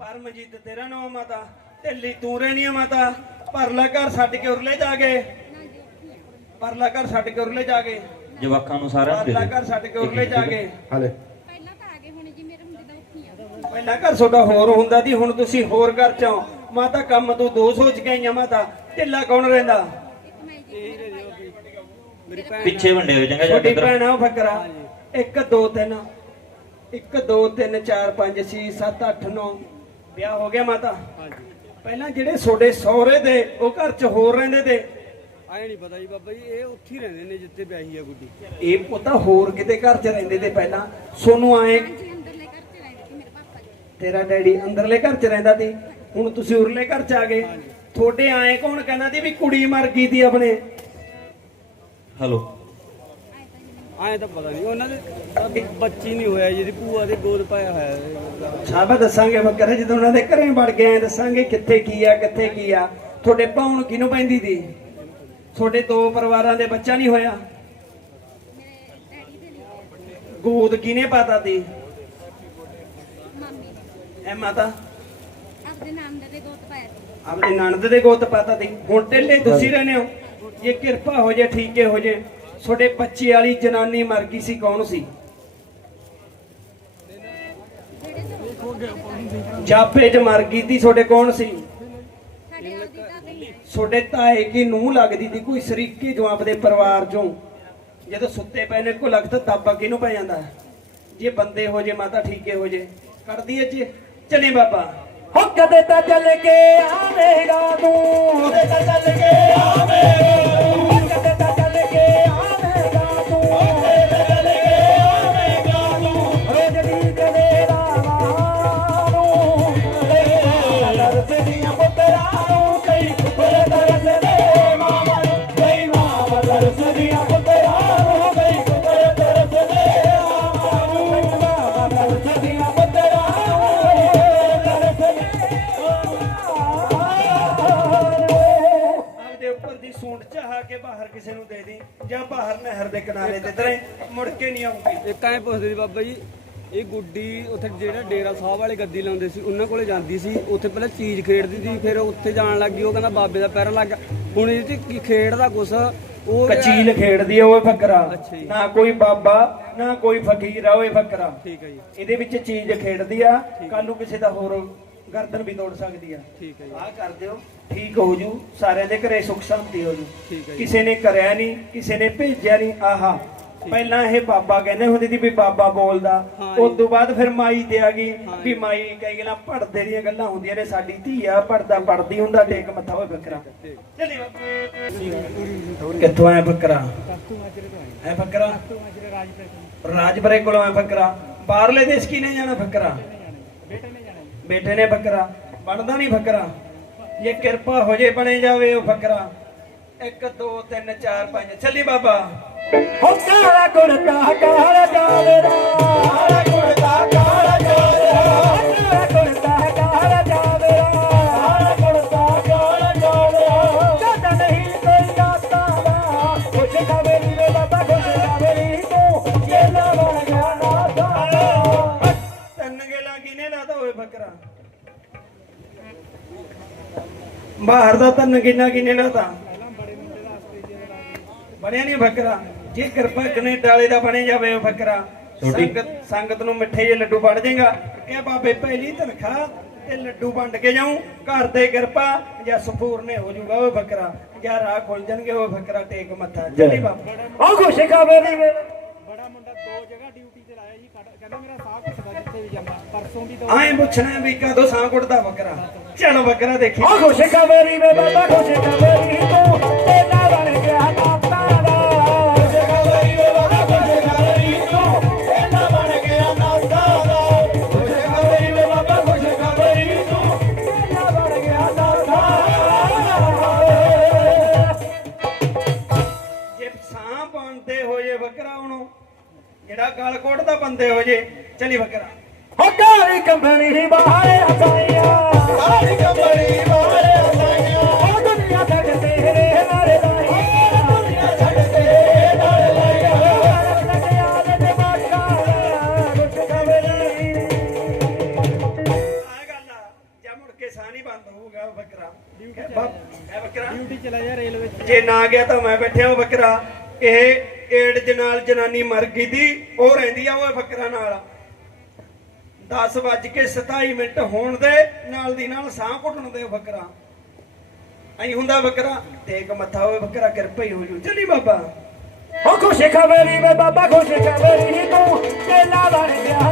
ਪਰਮਜੀਤ ਤੇਰਾ ਨਾਮ ਮਾਤਾ। ਢਿੱਲੀ ਤੂੰ ਰਹਿਣੀ ਆ ਮਾਤਾ। ਪਰਲਾ ਘਰ ਛੱਡ ਕੇ ਉਰਲੇ ਜਾ ਕੇ ਪਰਲਾ ਘਰ ਛੱਡ ਕੇ ਉਰਲੇ ਜਾ ਕੇ ਜਵਾਕਾਂ ਨੂੰ ਸਾਰਿਆਂ ਨੂੰ ਦੇ ਪਰਲਾ ਘਰ ਛੱਡ ਕੇ ਉਰਲੇ ਜਾ ਕੇ ਹਲੇ। ਪਹਿਲਾਂ ਤਾਂ ਆ ਗਏ ਹੁਣ ਜੀ ਮੇਰੇ ਹੁੰਦੇ ਦਾ ਉੱਠੀ ਆ ਪਹਿਲਾਂ ਘਰ ਤੁਹਾਡਾ ਹੋਰ ਹੁੰਦਾ ਦੀ ਹੁਣ ਤੁਸੀਂ ਹੋਰ ਘਰ ਚ ਆਓ ਮਾਤਾ ਕੰਮ ਤੂੰ ਦੋ ਸੋਚ ਕੇ ਆਈਆਂ ਮਾਤਾ। ਢਿੱਲਾ ਕੌਣ ਰਹਿੰਦਾ? ਪਿੱਛੇ ਵੰਡੇ ਹੋ ਚੰਗਾ ਛੋਟੀ ਭੈਣ ਆ ਉਹ ਫਕਰਾ 1 2 3 1 2 3 4 5 6 7 8 9 ਵਿਆਹ ਹੋ ਗਿਆ ਮਾਤਾ। ਪਹਿਲਾਂ ਜਿਹੜੇ ਛੋਡੇ ਸਹੁਰੇ ਦੇ ਉਹ ਘਰ ਚ ਹੋਰ ਰਹਿੰਦੇ ਤੇ? ਆਏ ਨਹੀਂ ਪਤਾ ਜੀ ਬਾਬਾ ਜੀ ਇਹ ਉੱਥੇ ਹੀ ਰਹਿੰਦੇ ਨੇ ਜਿੱਥੇ ਵਿਆਹੀ ਆ ਗੁੱਡੀ। ਇਹ ਪੁੱਤਾ ਹੋਰ ਕਿਤੇ ਘਰ ਚ ਰਹਿੰਦੇ ਤੇ ਪਹਿਲਾਂ? ਸੋਨੂੰ ਆਏ ਜੀ ਅੰਦਰਲੇ ਘਰ ਚ ਰਹਿੰਦੇ ਸੀ ਮੇਰੇ ਪਾਪਾ ਜੀ। ਤੇਰਾ ਡੈਡੀ ਅੰਦਰਲੇ ਘਰ ਚ ਰਹਿੰਦਾ ਸੀ ਹੁਣ ਤੁਸੀਂ ਉਰਲੇ ਘਰ ਚ ਆ ਗਏ। ਤੁਹਾਡੇ ਆਏ ਕੌਣ ਕਹਿੰਦਾ ਸੀ ਵੀ ਕੁੜੀ ਮਰ ਗਈ ਸੀ ਆਪਣੇ? ਹਲੋ ਆਏ ਤਾਂ ਪਤਾ ਨਹੀਂ ਉਹਨਾਂ ਦੇ ਤਾਂ ਬੱਚੀ ਨਹੀਂ ਹੋਇਆ ਜਿਹਦੀ ਭੂਆ ਦੇ ਗੋਦ ਪਾਇਆ ਹੋਇਆ ਹੈ। ਸਾਬਾ ਦੱਸਾਂਗੇ ਬੱਕਰੇ ਜਦੋਂ ਉਹਨਾਂ ਦੇ ਘਰੇ ਵੜ ਗਏ ਆਂ ਦੱਸਾਂਗੇ ਕਿੱਥੇ ਕੀ ਆ ਕਿੱਥੇ ਕੀ ਆ। ਤੁਹਾਡੇ ਪਾਉਣ ਕਿਹਨੂੰ ਪੈਂਦੀ ਸੀ? ਤੁਹਾਡੇ ਦੋ ਪਰਿਵਾਰਾਂ ਦੇ ਬੱਚਾ ਨਹੀਂ ਹੋਇਆ? ਦੇ ਗੋਦ ਕਿਹਨੇ ਪਾਤਾ ਸੀ? ਮੰਮੀ ਨੇ। ਐ ਮਾਤਾ? ਆਪਦੇ ਨਾਮ ਦਾ ਤੇ ਗੋਤ ਪਾਇਆ ਆਪਣੇ ਨਣਦ ਦੇ ਗੋਤ ਪਾਤਾ ਸੀ। ਹੁਣ ਢਿੱਲੇ ਤੁਸੀਂ ਰਹਿੰਦੇ ਹੋ। ਇਹ ਕਿਰਪਾ ਹੋ ਜੇ ਠੀਕੇ ਹੋ ਜੇ। ਤੁਹਾਡੇ ਬੱਚੇ ਵਾਲੀ ਜਨਾਨੀ ਮਰ ਗਈ ਸੀ, ਕੌਣ ਸੀ? ਜਾਪੇ ਚ ਮਰ ਗਈ ਸੀ, ਤੁਹਾਡੇ ਕੌਣ ਸੀ? ਤੁਹਾਡੇ ਤਾਏ ਕੀ ਨੂੰ ਲੱਗਦੀ ਸੀ? ਕੋਈ ਸਰੀਕੇ ਜੋ ਆਪਦੇ ਪਰਿਵਾਰ ਚੋਂ ਜਦੋਂ ਸੁੱਤੇ ਪਏ ਨੇ ਕੋ ਲੱਗਦਾ ਦਾਬਾ ਕਿਹਨੂੰ ਪੈ ਜਾਂਦਾ? ਜੇ ਬੰਦੇ ਹੋ ਜੇ, ਮਾਤਾ ਠੀਕੇ ਹੋ ਜੇ। ਕੱਢਦੀ ਅੱਜ ਚਲੇ ਬਾਬਾ। ਹੋ ਕਦੇ ਤਾਂ ਚੱਲ ਕੇ ਆਵੇਂਗਾ ਤੂੰ। ਕਿਨਾਰੇ ਤੇ ਤਰੇ ਮੁੜ ਕੇ ਨਹੀਂ ਆਉਂਗੀ ਇੱਕ ਐਂ ਪੁੱਛਦੇ ਸੀ ਬਾਬਾ ਜੀ ਇਹ ਗੁੱਡੀ ਉੱਥੇ ਜਿਹੜਾ ਡੇਰਾ ਸਾਹਿਬ ਵਾਲੇ ਗੱਦੀ ਲਾਉਂਦੇ ਸੀ ਉਹਨਾਂ ਕੋਲੇ ਜਾਂਦੀ ਸੀ ਉੱਥੇ ਪਹਿਲਾਂ ਚੀਜ਼ ਖੇਡਦੀ ਸੀ ਫਿਰ ਉੱਥੇ ਜਾਣ ਲੱਗੀ ਉਹ ਕਹਿੰਦਾ ਬਾਬੇ ਦਾ ਪੈਰ ਲੱਗ ਗਿਆ। ਹੁਣ ਇਹ ਤੇ ਕੀ ਖੇਡਦਾ ਕੁਛ ਉਹ ਕਚੀਲ ਖੇਡਦੀ ਆ ਓਏ ਫਕਰਾ। ਅੱਛਾ ਜੀ। ਨਾ ਕੋਈ ਬਾਬਾ ਨਾ ਕੋਈ ਫਕੀਰ ਆ ਓਏ ਫਕਰਾ। ਠੀਕ ਹੈ ਜੀ। ਇਹਦੇ ਵਿੱਚ ਚੀਜ਼ ਖੇਡਦੀ ਆ ਕੱਲ ਨੂੰ ਕਿਸੇ ਦਾ ਹੋਰ ਗਰਦਨ ਵੀ ਤੋੜ ਸਕਦੀ ਆ। ਠੀਕ ਹੈ ਜੀ। ਆਹ ਕਰ ਦਿਓ ਠੀਕ ਹੋ ਜੂ ਸਾਰਿਆਂ ਦੇ ਘਰੇ ਸੁੱਖ ਸ਼ਾਂਤੀ ਹੋ ਜੂ। ਠੀਕ ਹੈ ਜੀ। ਕਿਸੇ ਨੇ ਕਰਿਆ ਨਹੀਂ ਕਿਸੇ ਨੇ ਭੇਜਿਆ ਨਹੀਂ ਆਹਾ। ਪਹਿਲਾਂ ਇਹ ਬਾਬਾ ਕਹਿੰਦੇ ਹੁੰਦੇ ਸੀ ਵੀ ਬਾਬਾ ਬੋਲਦਾ। ਜੀ। ਉਸ ਤੋਂ ਬਾਅਦ ਫਿਰ ਮਾਈ ਤੇ ਆ ਗਈ ਵੀ ਮਾਈ ਕਈ ਗੱਲਾਂ ਪੜਦੇ ਦੀਆਂ ਗੱਲਾਂ ਹੁੰਦੀਆਂ ਨੇ ਸਾਡੀ ਧੀ ਆ ਪੜਦਾ ਪੜਦੀ ਹੁੰਦਾ ਟੇਕ ਮੱਥਾ ਹੋਏ ਬੱਕਰਾ। ਚੱਲੀ ਬਾਬਾ। ਕਿੱਥੋਂ ਆਇਆ ਬੱਕਰਾ? ਹੈ ਬੱਕਰਾ? ਰਾਜਪੁਰੇ ਕੋਲੋਂ ਆਇਆ ਬੱਕਰਾ। ਬਾਹਰਲੇ ਦੇਸ਼ ਕੀ ਨੇ ਜਾਣਾ ਬੱਕਰਾ? ਬੇਟੇ ਨੇ ਬੱਕਰਾ। ਬਣਦਾ ਨਹੀਂ ਬੱਕਰਾ। ਇਹ ਕਿਰਪਾ ਹੋ ਜੇ ਬਣੇ ਜਾਵੇ ਉਹ ਬੱਕਰਾ। 1 2 3 4 5 ਚੱਲੀ ਬਾਬਾ। ਹੋ ਕਾਲਾ ਕੁੜਤਾ ਕਾਲਾ ਕਾਲਾ ਕੁੜਤਾ ਕਾਲਾ ਹੋਏ ਬੱਕਰਾ? ਬਾਹਰ ਦਾ ਤਾਂ ਨਗੀਨਾ ਕਿਨੇ ਲਾਤਾ? ਬਣਿਆ ਨਹੀਂ ਬੱਕਰਾ। ਜੇ ਕਿਰਪਾ ਕਨੇ ਡਾਲੇ ਦਾ ਬਣੇ ਜਾਵੇ ਉਹ ਬੱਕਰਾ ਛੋਟੀ। ਸੰਗਤ ਸੰਗਤ ਨੂੰ ਮਿੱਠੇ ਜਿਹੇ ਲੱਡੂ ਵੰਡ ਦੇਗਾ। ਇਹ ਬਾਬੇ ਪਹਿਲੀ ਤਨਖਾਹ ਤੇ ਲੱਡੂ ਵੰਡ ਕੇ ਜਾਉਂ ਘਰ ਦੇ ਕਿਰਪਾ ਜਾਂ ਸਪੂਰਨੇ ਹੋ ਜਾਊਗਾ ਉਹ ਬੱਕਰਾ ਜਾਂ ਰਾਹ ਖੁੱਲ ਜਾਣਗੇ ਉਹ ਬੱਕਰਾ ਟੇਕ ਮੱਥਾ। ਚੱਲੀ ਬਾਬਾ। ਉਹ ਖੁਸ਼ ਖਾਵੇ ਦੀ ਬੜਾ ਮੁੰਡਾ ਦੋ ਜਗ੍ਹਾ ਡਿਊਟੀ ਤੇ ਲਾਇਆ ਜੀ ਕੱਢ- ਕਹਿੰਦਾ ਮੇਰਾ ਸਾਹ ਘੁੱਟਦਾ ਜਿੱਥੇ ਵੀ ਜਾਂਦਾ ਪਰਸੋਂ ਵੀ ਦੋ ਆਏ ਪੁੱਛਣਾ ਵੀ ਕਦੋਂ ਸਾਹ ਕੁੱਟਦਾ ਬੱਕਰਾ? ਚਲੋ ਬੱਕਰਾ ਦੇਖੀ। ਉਹ ਖੁਸ਼ ਖਬਰੀ ਵੇ ਬਾਬਾ ਖੁਸ਼ ਖਬਰੀ ਤੂੰ। ਜਿਹੜਾ ਗਲ ਕੋਟਦਾ ਬੰਦੇ ਹੋ ਜੇ। ਚਲੀ ਬੱਕਰਾ। ਹੋ ਕਾਲੀ ਕੰਬਣੀ ਬਾਹਰ ਹਸਾਈਆਂ ਕਾਲੀ ਕੰਬਣੀ ਬਾਹਰ ਹਸਾਈਆਂ ਉਹ ਦੁਨੀਆ ਛੱਡ ਤੇਰੇ ਨਾਲੇ ਲਾਈਆਂ ਦੁਨੀਆ ਛੱਡ ਤੇਰੇ ਨਾਲੇ ਲਾਈਆਂ ਲੱਗਿਆ ਤੇ ਬਾਕਾ ਗੁੱਟ ਖਬਰੀ ਆ ਗੱਲ ਆ ਨਹੀਂ ਬੰਦ ਹੋਊਗਾ ਉਹ ਬੱਕਰਾ। ਕਹਿ ਬਾਪ- ਇਹ ਬੱਕਰਾ। ਡਿਊਟੀ ਚਲਾ ਜਾ ਰੇਲਵੇ ਚ। ਜੇ ਨਾ ਗਿਆ ਤਾਂ ਮੈਂ ਬੈਠਿਆ ਉਹ ਬੱਕਰਾ। ਇਹ ਏਡਜ ਨਾਲ ਜਨਾਨੀ ਮਰ ਗਈ ਦੀ, ਉਹ ਰਹਿੰਦੀ ਆ ਉਹ ਬੱਕਰਾ ਨਾਲ। 10 ਵੱਜ ਕੇ 27 ਮਿੰਟ ਹੋਣ ਦੇ, ਨਾਲ ਦੀ ਨਾਲ ਸਾਹ ਘੁੱਟਣ ਦੇ ਉਹ ਬੱਕਰਾ। ਐਂ ਹੁੰਦਾ ਬੱਕਰਾ, ਟੇਕ ਮੱਥਾ ਹੋਵੇ ਬੱਕਰਾ, ਕਿਰਪਾ ਹੀ ਹੋ ਜੂ। ਚੱਲੀ ਬਾਬਾ। ਹੋ ਖੁਸ਼ ਖਬਰੀ ਵੇ ਬਾਬਾ, ਖੁਸ਼ ਖਬਰੀ ਤੂੰ ਚੇਲਾ ਬਣ ਗਿਆ।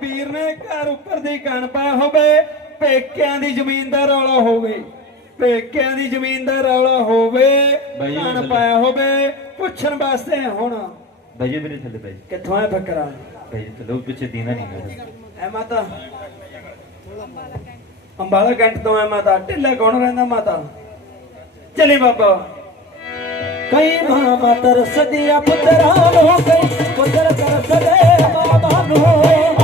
ਵੀਰ ਨੇ ਘਰ ਉੱਪਰ ਦੀ ਕਣ ਪਾਇਆ ਹੋਵੇ ਪੇਕਿਆਂ ਦੀ ਜ਼ਮੀਨ ਦਾ ਰੌਲਾ ਹੋਵੇ। ਪੇਕਿਆਂ ਦੀ ਜ਼ਮੀਨ ਦਾ ਰੌਲਾ ਹੋਵੇ ਥੱਲੇ। ਪਾਇਆ ਹੋਵੇ ਪੁੱਛਣ ਵਾਸਤੇ ਹੁਣ। ਬਾਈ ਜੀ ਮੇਰੇ ਥੱਲੇ ਬਾਈ ਕਿੱਥੋਂ ਆਇਆ ਬੱਕਰਾ ਬਾਈ ਜੀ ਥੱਲੇ ਉਹ ਪਿੱਛੇ ਦੀਨਾ ਨਹੀਂ ਹੈਗਾ। ਐ ਮਾਤਾ। ਅੰਬਾਲਾ ਕੈਂਟ ਤੋਂ ਐ ਮਾਤਾ। ਢਿੱਲਾ ਕੌਣ ਰਹਿੰਦਾ ਮਾਤਾ? ਚਲੀ ਬਾਬਾ। ਕਈ ਮਾਂ ਤਰਸ ਦੀਆਂ ਪੁੱਤਰਾਂ ਨੂੰ ਗਈ ਪੁੱਤਰ ਤਰਸ ਦੇ ਮਾਂ ਨੂੰ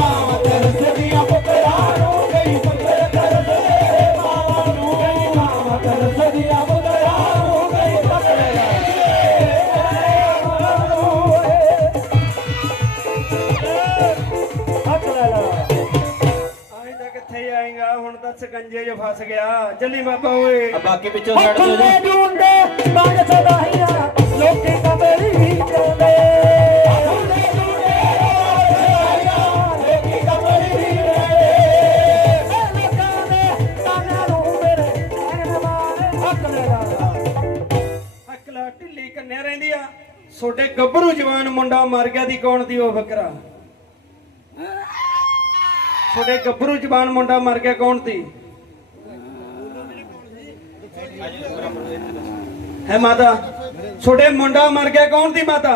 ਸਕੰਜੇ 'ਚ ਫਸ ਗਿਆ ਚੱਲੀ ਬਾਬਾ ਓਏ। ਬਾਕੀ ਪਿੱਛੋਂ ਛੱਡ ਦਿਓ ਜੀ। ਲੋਕੀ ਲੋਕੀ ਕਬਰੀ ਲੋਕਾਂ ਦੇ ਮਾਰੇ ਹੱਕ ਲਗਾ ਅਕਲਾ ਢਿੱਲੀ ਕੰਨਿਆ ਰਹਿੰਦੀ ਆ। ਛੋਟੇ ਗੱਭਰੂ ਜਵਾਨ ਮੁੰਡਾ ਮਰ ਗਿਆ ਦੀ ਕੌਣ ਦੀ ਉਹ ਬੱਕਰਾ ਤੁਹਾਡੇ ਗੱਭਰੂ ਜਵਾਨ ਮੁੰਡਾ ਮਰ ਗਿਆ, ਕੌਣ ਸੀ? ਹੈ ਮਾਤਾ। ਛੋਟੇ ਮੁੰਡਾ ਮਰ ਗਿਆ, ਕੌਣ ਦੀ ਮਾਤਾ?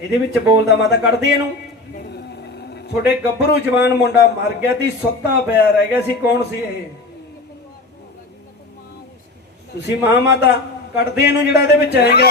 ਇਹਦੇ ਵਿੱਚ ਬੋਲਦਾ ਮਾਤਾ, ਕੱਢਦੀ ਇਹਨੂੰ। ਤੁਹਾਡੇ ਗੱਭਰੂ ਜਵਾਨ ਮੁੰਡਾ ਮਰ ਗਿਆ ਤੀ ਸੁੱਤਾ ਪਿਆ ਰਹਿ ਗਿਆ ਸੀ, ਕੌਣ ਸੀ ਇਹ? ਤੁਸੀਂ ਮਾਂ, ਮਾਤਾ, ਕੱਢਦੇ ਇਹਨੂੰ ਜਿਹੜਾ ਇਹਦੇ ਵਿੱਚ ਹੈਗਾ।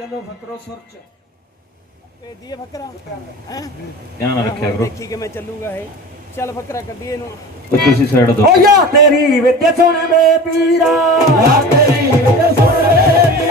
ਚਲੋ ਫਕਰੋ ਸੁਰਚ ਇਹ ਦੀਏ ਫਕਰਾ। ਹੈ? ਧਿਆਨ ਰੱਖਿਆ ਕਰੋ। ਦੇਖੀ ਕਿਵੇਂ ਚੱਲੂਗਾ ਇਹ। ਚੱਲ ਫਕਰਾ ਕੱਢੀਏ ਇਹਨੂੰ। ਤੁਸੀਂ ਸਾਈਡ ਦੋ। ਓ ਯਾ ਤੇਰੀ ਵਿੱਦਿਆ ਸੁਣ ਵੇ ਪੀਰਾ। ਯਾ ਤੇਰੀ ਵਿੱਦਿਆ ਸੁਣ ਵੇ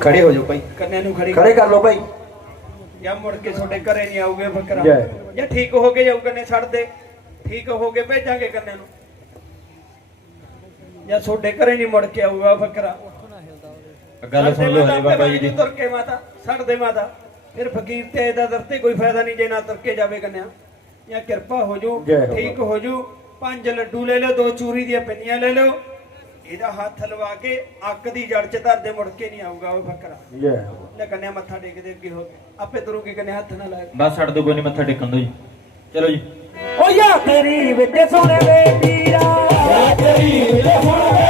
ਖੜੇ ਹੋ ਜਾਓ ਭਾਈ। ਕੰਨਿਆਂ ਨੂੰ ਖੜੀ ਖੜੇ ਕਰ ਲੋ ਭਾਈ। ਜਾਂ ਮੁੜ ਕੇ ਤੁਹਾਡੇ ਘਰੇ ਨਹੀਂ ਆਉਗੇ ਫਕਰਾ ਜੈ। ਜਾਂ ਠੀਕ ਹੋ ਕੇ ਜਾਊ ਕੰਨੇ ਛੱਡ ਦੇ। ਠੀਕ ਹੋ ਕੇ ਭੇਜਾਂਗੇ ਕੰਨਿਆਂ ਨੂੰ। ਜਾਂ ਤੁਹਾਡੇ ਘਰੇ ਨਹੀਂ ਮੁੜ ਕੇ ਆਊਗਾ ਫਕਰਾ ਗੱਲ ਸੁਣ ਲਓ ਹਰੀ ਬਾਬਾ ਜੀ ਦੀ। ਤੁਰ ਕੇ ਮਾਤਾ ਛੱਡ ਦੇ ਮਾਤਾ। ਫਿਰ ਫਕੀਰ ਤੇ ਇਹਦਾ ਦਰ ਤੇ ਕੋਈ ਫਾਇਦਾ ਨਹੀਂ ਜੇ ਨਾ ਤੁਰ ਕੇ ਜਾਵੇ ਕੰਨਿਆ। ਜਾਂ ਕਿਰਪਾ ਹੋ ਜੂ ਜੈ ਹੋ ਠੀਕ ਹੋ ਜੂ। ਪੰਜ ਲੱਡੂ ਲੈ ਲਓ ਦੋ ਚੂਰੀ ਦੀਆਂ ਪਿੰਨੀਆਂ ਲੈ ਲਓ। ਇਹਦਾ ਹੱਥ ਲਵਾ ਕੇ ਅੱਕ ਦੀ ਜੜ ਚ ਧਰਦੇ ਮੁੜ ਕੇ ਨਹੀਂ ਆਊਗਾ ਉਹ ਫੱਕਰਾ ਲੈ ਕੰਨਿਆ ਮੱਥਾ ਟੇਕਦੇ ਅੱਗੇ ਹੋ ਕੇ। ਆਪੇ ਤੁਰੂਗੀ ਕੰਨਿਆ ਹੱਥ ਨਾ ਲਾ ਬਸ ਛੱਡ ਦੋ ਕੋਈ ਨਹੀਂ ਮੱਥਾ ਟੇਕਣ ਦੋ ਜੀ। ਚਲੋ ਜੀ। ਓ ਤੇਰੀ ਵਿੱਚ ਸੋਨੇ ਦੇ ਪੀਰਾ ਤੇਰੀ ਵਿੱਚ ਸੋਨੇ